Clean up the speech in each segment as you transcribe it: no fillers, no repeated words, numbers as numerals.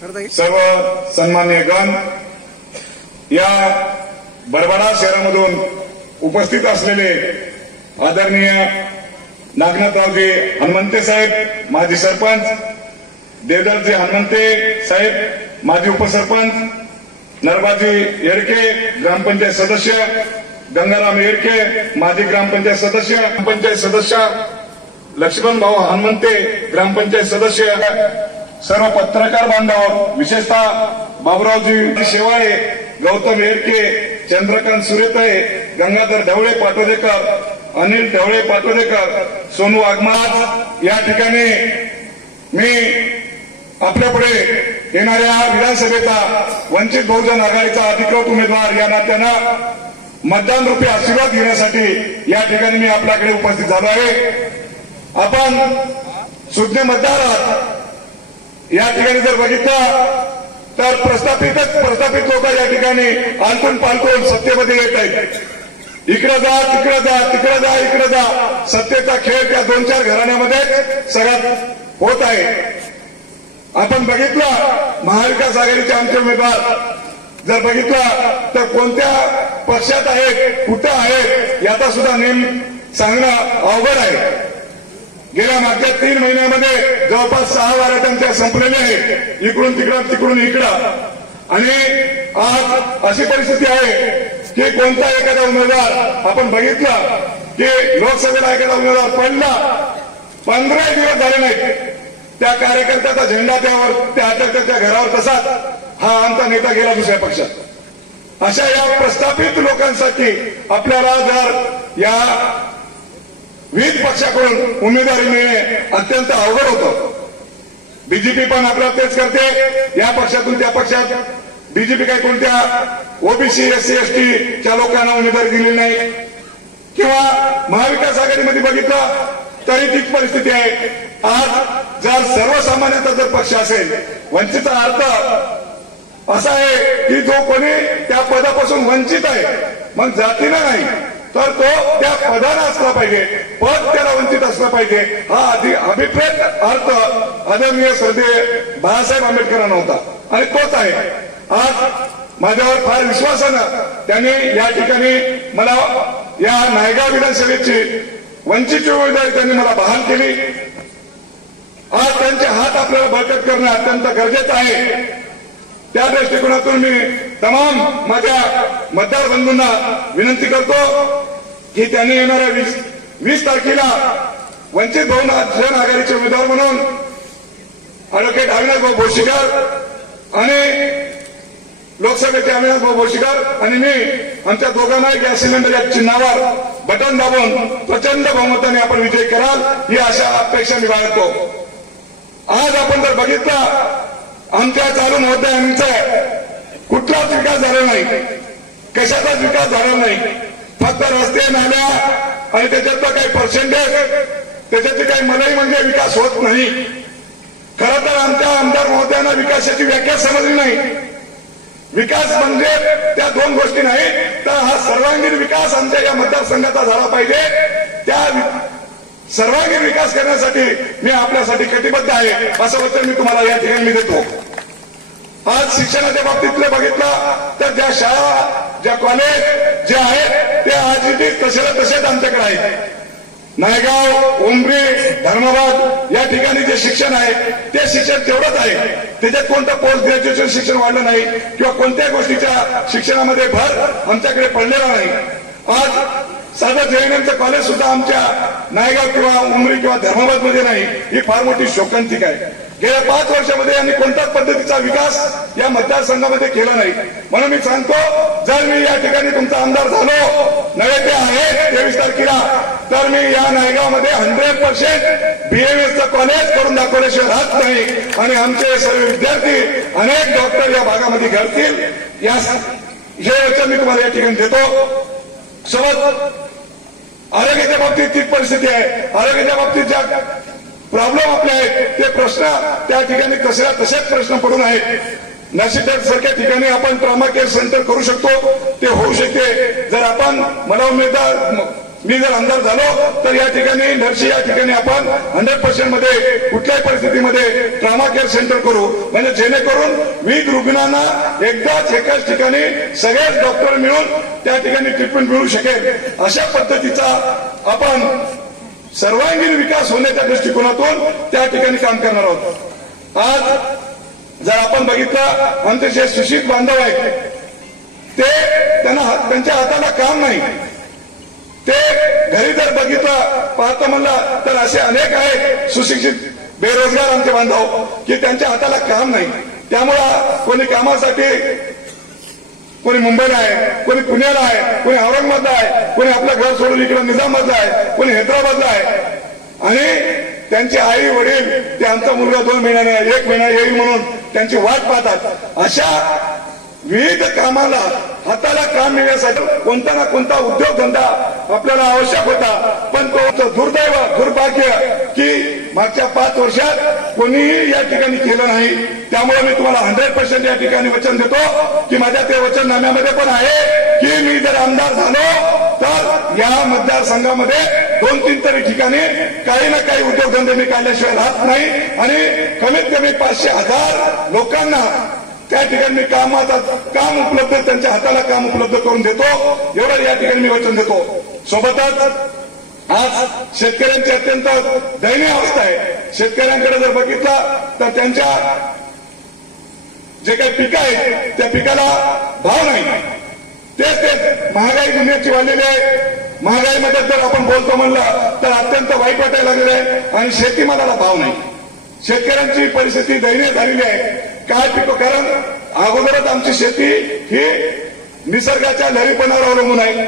सर्व सन्माननीय गण, या बरबडा शहरामधून उपस्थित असलेले आदरणीय नागनाथरावजी हनुमंते साहेब माजी सरपंच, देवदारजी हनुमंते साहेब माजी उपसरपंच, नरबाजी येडके ग्रामपंचायत सदस्य, गंगाराम येडके माजी ग्रामपंचायत सदस्य, लक्ष्मण भाऊ हनुमंते ग्रामपंचायत सदस्य, सर्व पत्रकार बांधव, विशेषतः बाबुरावजी शेवाळे, गौतम येडके, चंद्रकांत सुरेतळे, गंगाधर ढवळे पाटोदेकर, अनिल ढवळे पाटोदेकर, सोनू वाघमार, या ठिकाणी मी आपल्यापुढे येणाऱ्या विधानसभेचा वंचित बहुजन आघाडीचा अधिकृत उमेदवार या नात्यानं मतदान रूपी आशीर्वाद घेण्यासाठी या ठिकाणी मी आपल्याकडे उपस्थित झालो आहे. आपण सुज्ञ मतदार आहात. या ठिकाणी जर बघितलं तर प्रस्थापित लोक या ठिकाणी आलटून पालटून सत्तेमध्ये येत आहेत. इकडे जा तिकडे जा, तिकडे जा इकडे जा, सत्तेचा खेळ त्या 2-4 घराण्यामध्ये सगळ्यात होत आहे. आपण बघितलं महाविकास आघाडीचे आमचे उमेदवार जर बघितलं तर कोणत्या पक्षात आहेत, कुठं आहेत याचा सुद्धा नेम सांगणं अवघड आहे. गेल्या मागच्या 3 महिन्यामध्ये जवळपास 6 वाऱ्या त्यांच्या संपलेल्या आहेत, इकडून तिकडं तिकडून इकडं. आणि आज अशी परिस्थिती आहे की कोणता एखादा उमेदवार आपण बघितलं की लोकसभेला एखादा उमेदवार पडला, 15 दिवस झाले नाहीत, त्या कार्यकर्त्याचा झेंडा त्याच्या घरावर तसाच हा आमचा नेता गेला दुसऱ्या पक्षात. अशा या प्रस्थापित लोकांसाठी आपल्याला जर या विविध पक्षाकडून उमेदवारी मिळणे अत्यंत अवघड होतं. बीजेपी पण आपल्याला तेच करते, या पक्षातून त्या पक्षात. बीजेपी काही कोणत्या ओबीसी SC ST च्या लोकांना उमेदवारी दिली नाही, किंवा महाविकास आघाडीमध्ये बघितलं तरी तीच परिस्थिती आहे. आज जर सर्वसामान्यांचा जर पक्ष असेल, वंचितचा अर्थ असा आहे की जो कोणी त्या पदापासून वंचित आहे, मग जातीनं नाही तर तो त्या पदानं असला पाहिजे, पद त्याला वंचित असलं पाहिजे, हा अभिप्रेत अर्थ आदरणीय श्रद्धेय बाळासाहेब आंबेडकरांना होता आणि तोच आहे. आज माझ्यावर फार विश्वासानं त्यांनी या ठिकाणी मला या नायगाव विधानसभेची वंचितची उमेदवारी त्यांनी मला बहाल केली. आज त्यांचे हात आपल्याला बळकट करणं अत्यंत गरजेचं आहे. त्या दृष्टिकोनातून मी तमाम माझ्या मतदार बंधूंना विनंती करतो की त्यांनी येणाऱ्या 20 तारखेला वंचित बहुजन आघाडीचे उमेदवार म्हणून ॲडव्होकेट अविनाश भोशीकर आणि लोकसभेचे अविनाश भोशीकर आणि मी आमच्या दोघांना गॅस सिलेंडर या चिन्हावर बटन दाबून प्रचंड बहुमताने आपण विजय कराल ही आशा अपेक्षा मी बाळगतो. आज आपण जर बघितलं आमच्या चालू महोदयांचा कुठलाच विकास झाला नाही, कशाचाच विकास झाला नाही. फक्त रस्ते, नाल्या आणि त्याच्यातलं काही पर्सेंटेज, त्याच्यातली काही मलाही म्हणजे विकास होत नाही. खरं तर आमच्या आमदार महोदयांना विकासाची व्याख्या समजली नाही. विकास म्हणजे त्या 2 गोष्टी नाही, तर हा सर्वांगीण विकास आमच्या या मतदारसंघाचा झाला पाहिजे. त्या सर्वांगीण विकास करण्यासाठी मी आपल्यासाठी कटिबद्ध आहे, असं वचन मी तुम्हाला या ठिकाणी देतो. आज शिक्षणाच्या बाबतीतले बघितलं तर ज्या शाळा, ज्या कॉलेज जे आहेत ते आजही तसेच आमच्याकडे आहेत. नायगाव, उमरी, धर्माबाद या ठिकाणी जे शिक्षण आहे ते शिक्षण तेवढंच आहे. त्याच्यात कोणतं पोस्ट ग्रॅज्युएशन शिक्षण वाढलं नाही किंवा कोणत्याही गोष्टीच्या शिक्षणामध्ये भर आमच्याकडे पडलेला नाही. आज साधं JNMचं कॉलेज सुद्धा आमच्या नायगाव किंवा उमरी किंवा धर्माबादमध्ये नाही, ही फार मोठी शोकांतिका आहे. गेल्या 5 वर्षामध्ये यांनी कोणत्याच पद्धतीचा विकास या मतदारसंघामध्ये केला नाही. म्हणून मी सांगतो, जर मी या ठिकाणी तुमचा आमदार झालो, नव्हे ते आहे 23 तारखेला, तर मी या नायगावमध्ये 100% BAMS कॉलेज करून दाखवल्याशिवाय राहत नाही. आणि आमचे सर्व विद्यार्थी, अनेक डॉक्टर या भागामध्ये घडतील, हे वचन मी तुम्हाला या ठिकाणी देतो. सोबत आरोग्याच्या बाबतीत तीच परिस्थिती आहे. आरोग्याच्या बाबतीत ज्या प्रॉब्लेम आपले आहेत ते प्रश्न त्या ठिकाणी तसेच प्रश्न पडून आहेत. नाशिक सारख्या ठिकाणी आपण ट्रॉमा केअर सेंटर करू शकतो, ते होऊ शकते जर आपण मला उमेदवार मी जर आमदार झालो तर या ठिकाणी नर्सी या ठिकाणी आपण 100% मध्ये कुठल्याही परिस्थितीमध्ये ट्रॉमा केअर सेंटर करू, म्हणजे जेणेकरून 20 रुग्णांना एकदाच एकाच ठिकाणी सगळेच डॉक्टर मिळून त्या ठिकाणी ट्रीटमेंट मिळू शकेल. अशा पद्धतीचा आपण सर्वांगीण विकास होण्याच्या दृष्टिकोनातून त्या ठिकाणी काम करणार आहोत. आज जर आपण बघितलं आमचे जे सुशिक्षित बांधव आहेत ते त्यांच्या हाताला काम नाही, ते घरी जर बघितलं पाहतं म्हणलं तर असे अनेक आहेत सुशिक्षित बेरोजगार आमचे बांधव की त्यांच्या हाताला काम नाही. त्यामुळं कोणी कामासाठी कोणी मुंबईला आहे, कोणी पुण्याला आहे, कोणी औरंगाबादला आहे, कोणी आपलं घर सोडून इकडे निजामाबादला आहे, कोणी हैदराबादला आहे आणि त्यांचे आई वडील ते आमचा मुलगा 2 महिन्याने 1 महिना येईल म्हणून त्यांची वाट पाहतात. अशा विविध कामाला हाताला काम मिळण्यासाठी कोणता ना कोणता उद्योगधंदा आपल्याला आवश्यक होता, पण तो दुर्दैव दुर्भाग्य की मागच्या 5 वर्षात कोणीही या ठिकाणी केलं नाही. त्यामुळे मी तुम्हाला 100% या ठिकाणी वचन देतो की माझ्या ते वचननाम्यामध्ये पण आहे की मी जर आमदार झालो तर या मतदारसंघामध्ये 2-3 तरी ठिकाणी काही ना काही उद्योगधंदे मी काढल्याशिवाय राहत नाही आणि कमीत कमी 500,000 लोकांना त्या ठिकाणी काम उपलब्ध, त्यांच्या हाताला काम उपलब्ध करून देतो, एवढं या ठिकाणी मी वचन देतो. सोबतच आज शेतकऱ्यांची अत्यंत दयनीय अवस्था आहे. शेतकऱ्यांकडे जर बघितलं तर त्यांच्या जे काही पिकं आहेत त्या पिकाला भाव नाही. तेच महागाई दुनियाची वाढलेली आहे. महागाईमध्ये जर आपण बोलतो म्हणलं तर अत्यंत वाईट वाटायला लागलेलं आहे आणि शेतीमालाला भाव नाही. शेतकऱ्यांची परिस्थिती दयनीय झालेली आहे. काय पिकं, कारण अगोदरच आमची शेती ही निसर्गाच्या लहरीपणावर अवलंबून आहे.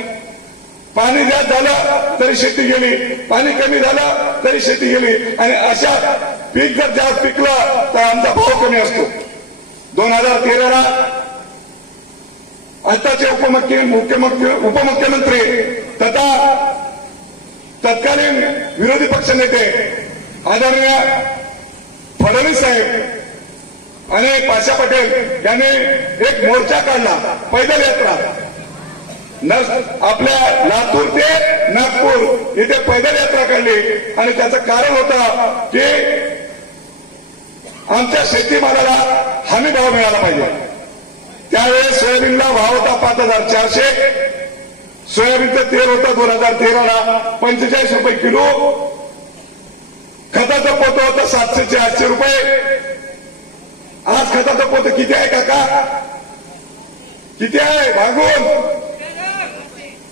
पाणी जास्त झालं तरी शेती गेली, पाणी कमी झालं तरी शेती गेली आणि अशा पीक जर जास्त पिकलं तर आमचा भाव कमी असतो. 2013ला आताचे उपमुख्यमंत्री तथा तत्कालीन विरोधी पक्षनेते आदरणीय फडणवीस साहेब आणि पाशा पटेल यांनी एक मोर्चा काढला, पैदल यात्रा आपल्या लातूर ते नागपूर इथे पैदल यात्रा काढली आणि त्याचं कारण होतं की आमच्या शेतीमालाला हमी भाव मिळाला पाहिजे. त्यावेळेस सोयाबीनला भाव होता 5,400, सोयाबीनचं तेल होतं 2013ला 45 रुपये किलो, खताचं पोतं होतं 700 ते 800 रुपये. आज खताचं पोतं किती आहे काका? किती आहे? भागून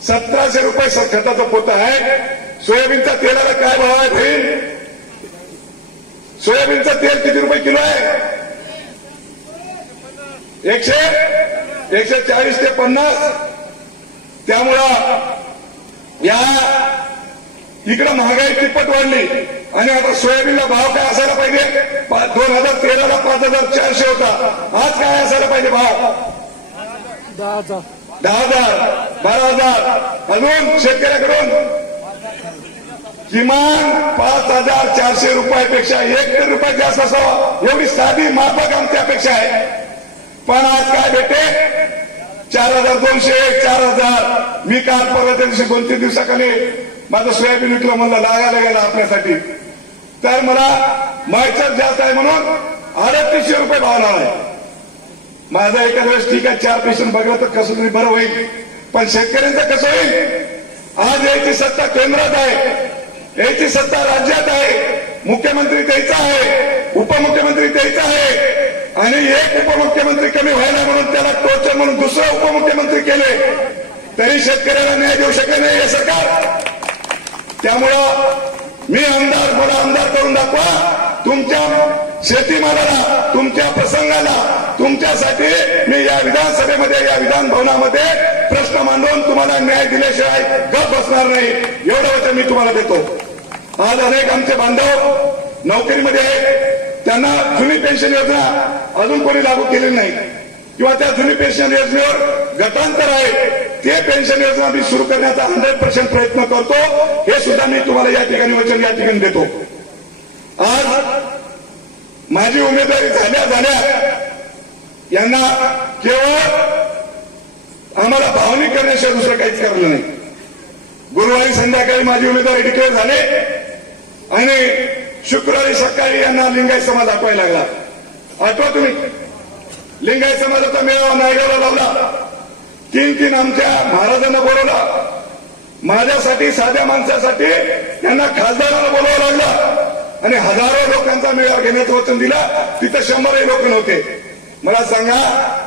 1700 रुपये खताचं पोतं आहे. सोयाबीनच्या तेलाला काय भाव आहे बहीण? सोयाबीनचं तेल किती रुपये किलो आहे? 140 ते 50. त्यामुळं या इकडं महागाई तिप्पट वाढली आणि आता सोयाबीनला भाव काय असायला पाहिजे? 2013ला 5,400 होता. आज काय असायला पाहिजे भाव? 10,000, 12,000. अजून शेतकऱ्याकडून किमान 5,400 रुपयापेक्षा 1 रुपये जास्त असावा एवढी साधी माफक आमची अपेक्षा आहे. पण आज काय भेटे? 4,200, 4,000. मी काल परवा त्या दिवशी 2-3 दिवसाखाली माझं सोयाबीन विकलं, म्हणलं लागायला गेला आपल्यासाठी, तर मला मायचर जास्त आहे म्हणून 3,800 रुपये भाव लावलाय. माझा एका वेळेस ठीक आहे 4 पैसे बघलं तर कसं तरी बरं होईल, पण शेतकऱ्यांचं कसं होईल? आज याची सत्ता केंद्रात आहे, याची सत्ता राज्यात आहे, मुख्यमंत्री द्यायचा आहे, उपमुख्यमंत्री द्यायचा आहे आणि एक उपमुख्यमंत्री कमी व्हायला म्हणून त्याला टोचर म्हणून दुसरा उपमुख्यमंत्री केले तरी शेतकऱ्याला न्याय देऊ शकले नाही हे सरकार. त्यामुळं मी आमदार, मला आमदार करून दाखवा. तुमच्या शेतीमालाला, तुमच्या प्रसंगाला, तुमच्यासाठी मी या विधानसभेमध्ये, या विधान भवनामध्ये प्रश्न मांडून तुम्हाला न्याय दिल्याशिवाय गप बसणार नाही, एवढं वचन मी तुम्हाला देतो. आज अनेक आमचे बांधव नोकरीमध्ये आहेत, त्यांना जुनी पेन्शन योजना अजून कोणी लागू केलेली नाही किंवा त्या जुनी पेन्शन योजनेवर गटांतर आहे, ते पेन्शन योजना मी सुरू करण्याचा 100% प्रयत्न करतो. हे सुद्धा मी तुम्हाला या ठिकाणी वचन या ठिकाणी देतो. आज माझी उमेदवारी झाल्या यांना केवळ आम्हाला भावनिक करण्याशिवाय दुसरं काहीच करलं नाही. गुरुवारी संध्याकाळी माझी उमेदवारी डिक्लेअर झाले आणि शुक्रवारी सकाळी यांना लिंगायत समाज आठवायला लागला. आठवा तुम्ही, लिंगायत समाजाचा मेळावा नायगावला लावला. 3 आमच्या महाराजांना बोलवला. माझ्यासाठी, साध्या माणसासाठी त्यांना खासदाराला बोलावं लागलं आणि हजारो लोकांचा मेळावा घेण्याचं वचन दिला. तिथं 100 लोक नव्हते. मला सांगा,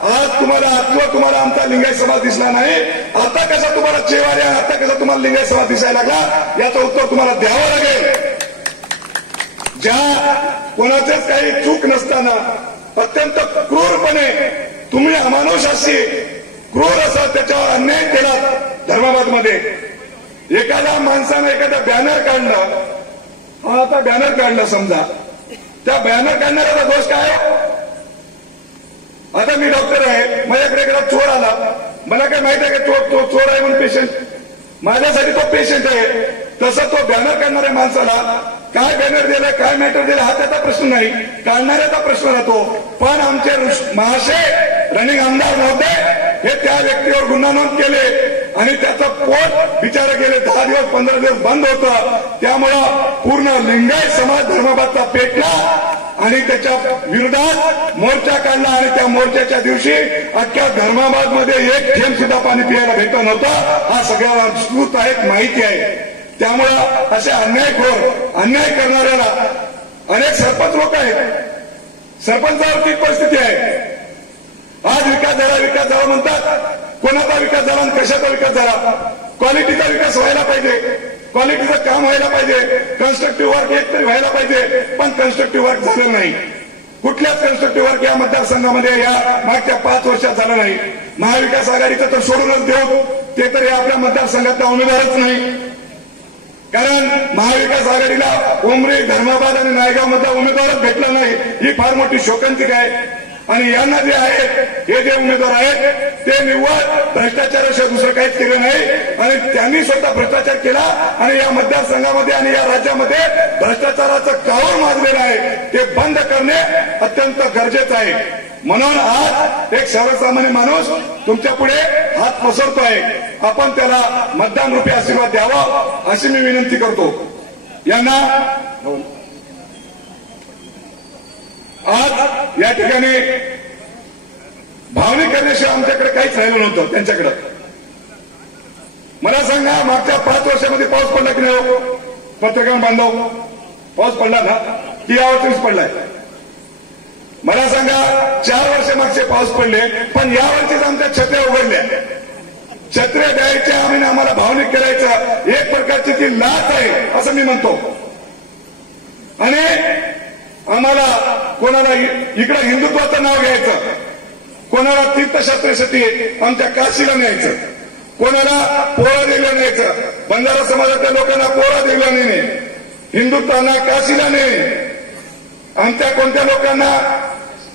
आज तुम्हाला आमचा लिंगायत समाज दिसला नाही, आता कसा तुम्हाला चेवाऱ्या, आता कसा तुम्हाला लिंगायत समाज दिसायला लागला, याचं उत्तर तुम्हाला द्यावं लागेल. ज्या कोणाचेच काही चूक नसताना अत्यंत क्रूरपणे तुम्ही अमानुषाशी क्रूर असा त्याच्यावर अन्याय केला. धर्माबादमध्ये एखाद्या माणसानं एखादा बॅनर काढला, हा आता बॅनर काढला समजा, त्या बॅनर काढणाऱ्याचा दोष काय? आता मी डॉक्टर आहे, माझ्याकडे एखादा चोर आला, मला काय माहित आहे का तो चोर आहे म्हणून पेशंट? माझ्यासाठी तो पेशंट आहे. तसं तो बॅनर काढणाऱ्या माणसाला काय बॅनर दिलं, काय मॅटर दिलं, हा त्याचा प्रश्न नाही, काढणाऱ्याचा प्रश्न राहतो. पण आमचे महाशय रनिंग आमदार नव्हते, हे त्या व्यक्तीवर गुन्हा नोंद केले आणि त्याचं पोट बिचारा गेले 10 दिवस 15 दिवस बंद होतं. त्यामुळं पूर्ण लिंगायत समाज धर्माबादचा पेटला आणि त्याच्या विरोधात मोर्चा काढला आणि त्या मोर्चाच्या दिवशी अख्ख्या धर्माबादमध्ये एक थेंब सुद्धा पाणी पियायला भेटत नव्हतं. हा सगळ्याला श्रुत आहे, माहिती आहे. त्यामुळं अशा अन्याय करणाऱ्याला अनेक सरपंच लोक आहेत. सरपंचावरती परिस्थिती आहे. आज विकास झाला म्हणतात. कोणाचा विकास झाला आणि कशाचा विकास झाला? क्वालिटीचा विकास व्हायला पाहिजे, क्वालिटीचं काम व्हायला पाहिजे, कन्स्ट्रक्टिव्ह वर्क एकतरी व्हायला पाहिजे. पण कन्स्ट्रक्टिव्ह वर्क झालं नाही. कुठल्याच कन्स्ट्रक्टिव्ह वर्क या मतदारसंघामध्ये या मागच्या 5 वर्षात झालं नाही. महाविकास आघाडीचं तर सोडूनच देऊ, ते तर या आपल्या मतदारसंघातला उमेदवारच नाही. कारण महाविकास आघाडीला उमरी, धर्माबाद आणि नायगाव मधला उमेदवारच भेटला नाही. ही फार मोठी शोकांतिका आहे. आणि यांना जे आहेत, हे जे उमेदवार आहेत ते निव्वळ भ्रष्टाचाराशिवाय दुसरं काहीच केलं नाही आणि त्यांनी स्वतः भ्रष्टाचार केला आणि या मतदारसंघामध्ये आणि या राज्यामध्ये भ्रष्टाचाराचं कावळ माजलेलं आहे. ते बंद करणे अत्यंत गरजेचं आहे. म्हणून आज एक सर्वसामान्य माणूस तुमच्या पुढे हात पसरतो आहे. आपण त्याला मतदान रूपी आशीर्वाद द्यावा अशी मी विनंती करतो. यांना आज या ठिकाणी भावनिक करण्याशिवाय आमच्याकडे काहीच राहिलं नव्हतं त्यांच्याकडे. मला सांगा, मागच्या 5 वर्षामध्ये पाऊस पडला की नाही? पत्रकार बांधव, पाऊस पडला ना की यावर्षीच पडलाय? मला सांगा, 4 वर्ष मागचे पाऊस पडले, पण यावर्षीच आमच्या छत्र्या उघडल्या. छत्र्या द्यायच्या आम्ही आम्हाला भावनिक करायचं, एक प्रकारची ती लाच आहे असं मी म्हणतो. आणि आम्हाला कोणाला इकडं हिंदुत्वाचं नाव घ्यायचं, कोणाला तीर्थशास्त्रासाठी आमच्या काशीला न्यायचं, कोणाला पोळा देवीला न्यायचं. बंजारा समाजातल्या लोकांना पोळा देवीला नेणे, हिंदुत्वाला काशीला नेणे, आमच्या कोणत्या लोकांना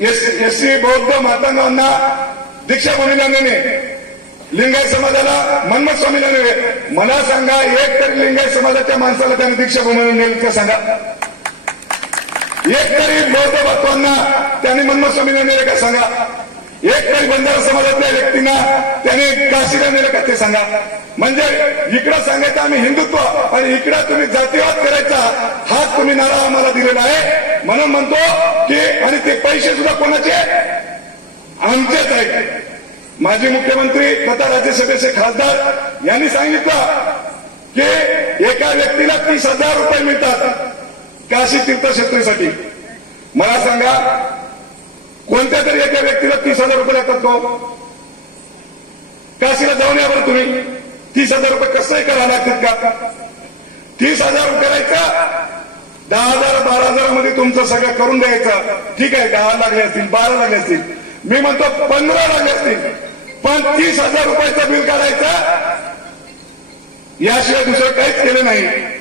एससी बौद्ध मातांगांना दीक्षाभूमीला नेणे, लिंगायत समाजाला मन्मथ स्वामीला नेणे. मला सांगा, एक तरी लिंगायत समाजाच्या माणसाला त्याने दीक्षाभूमीला नेलं का सांगा? एक तरी बौद्ध भक्तांना त्यांनी मन्मथ स्वामीला नेलं का सांगा? एक तरी बंजारा समाजातल्या व्यक्तींना त्याने काशीला नेलं का ते सांगा? म्हणजे इकडं सांगायचं आम्ही हिंदुत्व आणि इकडं तुम्ही जातीवाद करायचा हात तुम्ही नारा आम्हाला दिलेला आहे. म्हणून म्हणतो की, आणि ते पैसे सुद्धा कोणाचे? आमचेच आहेत. माजी मुख्यमंत्री तथा राज्यसभेचे खासदार यांनी सांगितलं की एका व्यक्तीला 30,000 रुपये मिळतात काशी तीर्थक्षेत्रासाठी. मला सांगा, कोणत्या तरी एका व्यक्तीला 30,000 रुपये लागतात का? काशीला जाऊन या बरं तुम्ही. 30,000 रुपये कसंही करायला लागतात का? 30,000 करायचं, 10,000 12,000 मध्ये तुमचं सगळं करून द्यायचं. ठीक आहे, 10 लागले असतील, 12 लागले असतील, मी म्हणतो 15 लागले असतील, पण 30,000 रुपयाचं बिल काढायचं, याशिवाय दुसरं काहीच केलं नाही.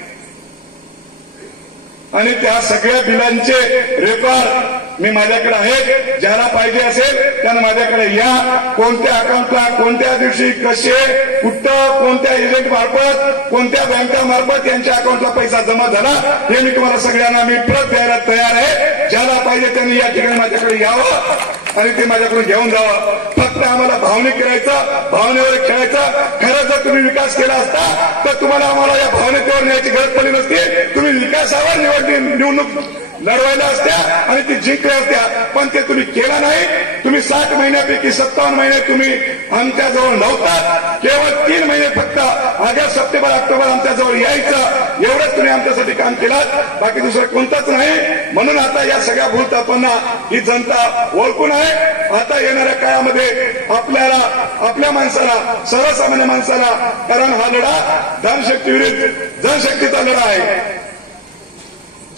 आणि त्या सगळ्या बिलांचे रेकॉर्ड मी माझ्याकडे आहेत. ज्याला पाहिजे असेल त्यांना माझ्याकडे या, कोणत्या अकाउंटला कोणत्या दिवशी कसे कुठं कोणत्या एजंट मार्फत कोणत्या बँकामार्फत यांच्या अकाउंटला पैसा जमा झाला हे मी तुम्हाला सगळ्यांना मी प्रत द्यायला तयार आहे. ज्याला पाहिजे त्यांनी या ठिकाणी माझ्याकडे यावं आणि ते माझ्याकडून घेऊन जावं. फक्त आम्हाला भावनिक करायचं, भावनेवर खेळायचं. खरं जर तुम्ही विकास केला असता तर तुम्हाला आम्हाला या भावनेवर न्यायची गरज पडली नसती. तुम्ही विकासावर निवडणूक लढवायला असत्या आणि ती जिंकल्या असत्या, पण ते तुम्ही केला नाही. तुम्ही 60 महिन्यापैकी 57 महिने तुम्ही आमच्याजवळ नव्हतात. केवळ 3 महिने फक्त ऑगस्ट, सप्टेंबर, ऑक्टोबर आमच्याजवळ यायचं एवढंच तुम्ही आमच्यासाठी काम केलं, बाकी दुसरं कोणतंच नाही. म्हणून आता या सगळ्या भूलथापांना ही जनता ओळखून आहे. आता येणाऱ्या काळामध्ये आपल्याला आपल्या माणसाला सर्वसामान्य माणसाला, कारण हा लढा धनशक्ती विरुद्ध जनशक्तीचा लढा आहे.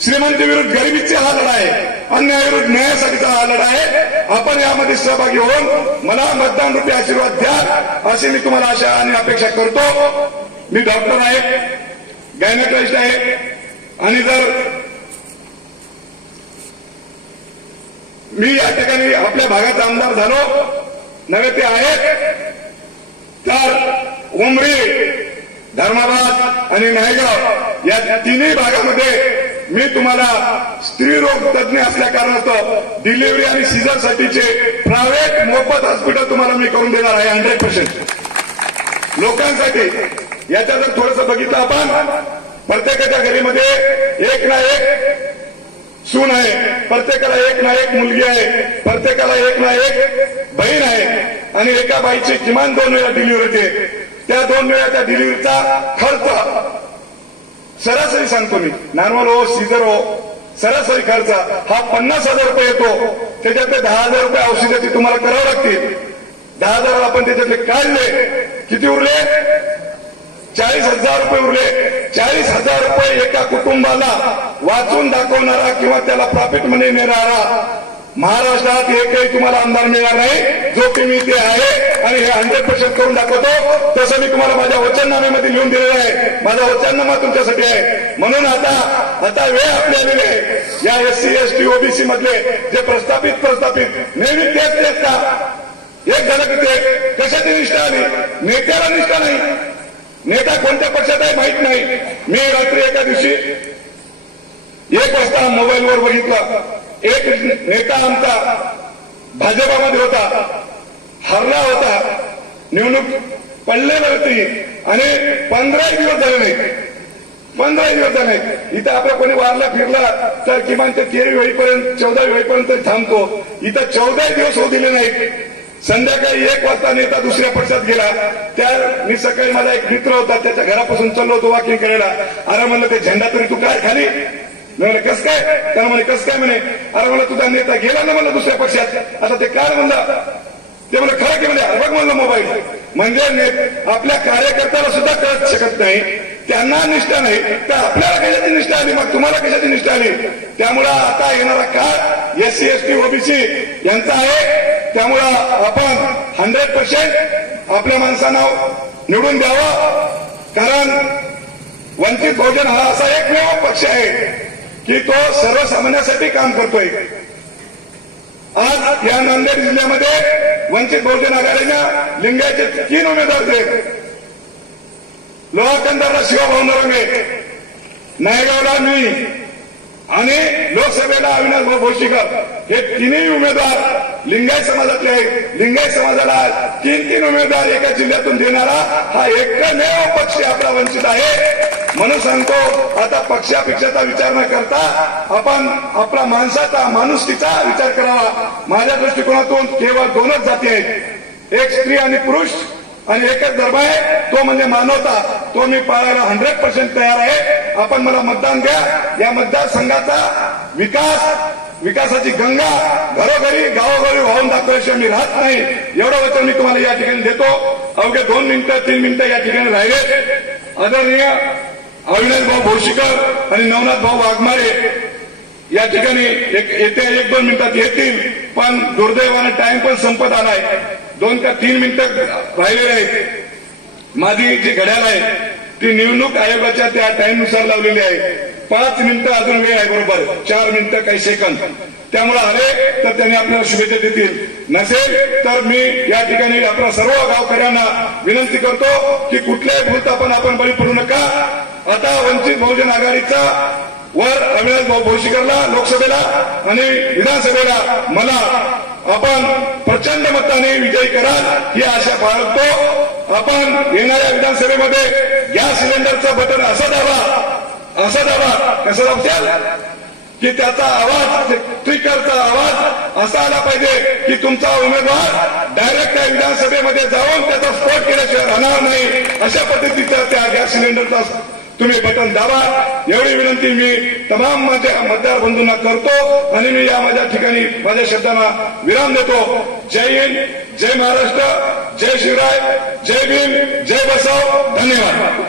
श्रीमंती विरुद्ध गरिबीचा हा लढा आहे. अन्याय विरुद्ध न्यायासाठीचा हा लढा आहे. आपण यामध्ये सहभागी होऊन मला मतदान रूपी आशीर्वाद द्या अशी मी तुम्हाला आशा आणि अपेक्षा करतो. मी डॉक्टर आहे, गायनेकॉलॉजिस्ट आहे आणि जर मी या ठिकाणी आपल्या भागाचा आमदार झालो नव्हे ते आहेत, तर उमरी, धर्माबाद आणि नायगाव या तिन्ही भागामध्ये मी तुम्हाला स्त्रीरोग तज्ञ असल्या कारणास्तव डिलिव्हरी आणि सीझरसाठीचे प्रायव्हेट मोफत हॉस्पिटल तुम्हाला मी करून देणार आहे 100% लोकांसाठी. याच्या जर थोडंसं बघितलं आपण, प्रत्येकाच्या घरीमध्ये एक ना एक सून आहे, प्रत्येकाला एक ना एक मुलगी आहे, प्रत्येकाला एक ना एक बहीण आहे आणि एका बाईची किमान 2 वेळा डिलिव्हरी होते. त्या 2 वेळा डिलिव्हरीचा खर्च सरासरी सांगतो मी, नॉर्मल हो सीझर हो, सरासरी खर्च हा 50,000 रुपये येतो. त्याच्यातले 10,000 रुपये औषधाची तुम्हाला करावं लागतील. 10,000 आपण त्याच्यातले काढले, किती उरले? 40,000 रुपये उरले. 40,000 रुपये एका कुटुंबाला वाचून दाखवणारा किंवा त्याला प्रॉफिट मध्ये नेणारा महाराष्ट्रात एकही तुम्हाला आमदार मिळणार नाही जो की मी ते आहे आणि हे 100% करून दाखवतो. तसं मी तुम्हाला माझ्या वचननाम्यामध्ये लिहून दिलेलं आहे. माझा वचननामा तुमच्यासाठी आहे. म्हणून आता वेळ आपली आलेली आहे. या SC ST OBC मधले जे प्रस्थापित नेहमी तेच का एक झालं की ते कशाची निष्ठा आली? नेत्याला निष्ठा नाही. नेता कोणत्या पक्षात आहे माहित नाही. मी रात्री एका दिवशी 1 वाजता मोबाईलवर बघितलं, एक नेता आमचा भाजपामध्ये होता, हरला होता, निवडणूक पडलेली होती आणि 15 दिवस झाले नाही. 15 दिवस झाले. इथं आपलं कोणी वारला फिरला तर किमान ते 13वी होईपर्यंत 14वी होईपर्यंत थांबतो. इथं 14 दिवस होऊ दिले नाहीत. संध्याकाळी 1 वाजता नेता दुसऱ्या पक्षात गेला. त्या मी सकाळी माझा एक मित्र होता, त्याच्या घरापासून चाललो होतो वॉकिंग करायला. अरे म्हणलं ते झेंडा तरी तू काय खाली? म्हणलं कस काय? त्याला म्हणे कस काय? म्हणे अरे मला तुझा नेता गेला ना म्हणलं दुसऱ्या पक्षात, आता ते काय म्हणलं? ते म्हणलं खरं की? म्हणजे बघ म्हणलं मोबाईल. म्हणजे आपल्या कार्यकर्त्याला सुद्धा कळत शकत नाही, त्यांना निष्ठा नाही, तर आपल्याला कशाची निष्ठा आली? मग तुम्हाला कशाची निष्ठा आली? त्यामुळं आता येणारा काळ SC ST OBC यांचा आहे. त्यामुळं आपण 100% आपल्या माणसांना निवडून द्यावं. कारण वंचित बहुजन हा असा एकमेव पक्ष आहे की तो सर्वसामान्यांसाठी काम करतोय. आज या नांदेड जिल्ह्यामध्ये वंचित बहुजन आघाडीच्या लिंगायचे 3 उमेदवार आहेत. लोहाकंदाला शिवभाऊ नरंगे, नायगावला मी आणि लोकसभेला अविनाश भाऊ भोशीकर हे तिन्ही उमेदवार लिंगायत समाजातले आहेत. लिंगायत समाजाला 3 उमेदवार एका जिल्ह्यातून देणारा हा एकमेव पक्ष आपला वंचित आहे. म्हणून सांगतो, आता पक्षापेक्षाचा विचार न करता आपण आपला माणसाचा, माणुसकीचा विचार करावा. माझ्या दृष्टिकोनातून केवळ 2च जाती आहेत, एक स्त्री आणि पुरुष आणि एकच धर्म आहे, तो म्हणजे मानवता. तो मी पाळायला 100% तयार आहे. आपण मला मतदान द्या. या मतदारसंघाचा विकासाची गंगा घरोघरी गावोघरी वाहून दाखवल्याशिवाय मी राहत नाही. एवढं वचन मी तुम्हाला या ठिकाणी देतो. अवघे 2 मिनिटं 3 मिनिटं या ठिकाणी राहिले. आदरणीय अविनाश भाऊ भोशीकर आणि नवनाथ भाऊ वाघमारे या ठिकाणी येत्या 1-2 मिनिटात येतील, पण दुर्दैवाने टाइम पण संपत आलाय. 2 का 3 मिनिटं राहिलेले आहेत. माझी जी घड्याळ आहे ती निवडणूक आयोगाच्या त्या टाइमनुसार लावलेली आहे. 5 मिनिटं अजून वेळ आहे, बरोबर 4 मिनिटं काही सेकंद. त्यामुळे आले तर त्यांनी आपल्याला शुभेच्छा देतील, नसेल तर मी या ठिकाणी आपल्या सर्व गावकऱ्यांना विनंती करतो की कुठल्याही भूलथापांना आपण बळी पडू नका. आता वंचित बहुजन आघाडीचा वर अविनाश भाऊ भोशीकरला लोकसभेला आणि विधानसभेला मला आपण प्रचंड मताने विजयी कराल ही आशा बाळगतो. आपण येणाऱ्या विधानसभेमध्ये गॅस सिलेंडरचं बटन असं दाबा कसं दाबशाल की त्याचा आवाज, स्पीकरचा आवाज असा आला पाहिजे की तुमचा उमेदवार डायरेक्ट त्या विधानसभेमध्ये जाऊन त्याचा स्फोट केल्याशिवाय राहणार नाही. अशा पद्धतीचा त्या गॅस सिलेंडरचा तुम्ही बटन दाबा, एवढी विनंती मी तमाम माझ्या मतदार बंधूंना करतो आणि मी या माझ्या ठिकाणी माझ्या शब्दांना विराम देतो. जय हिंद, जय महाराष्ट्र, जय शिवराय, जय भीम, जय बसव. धन्यवाद.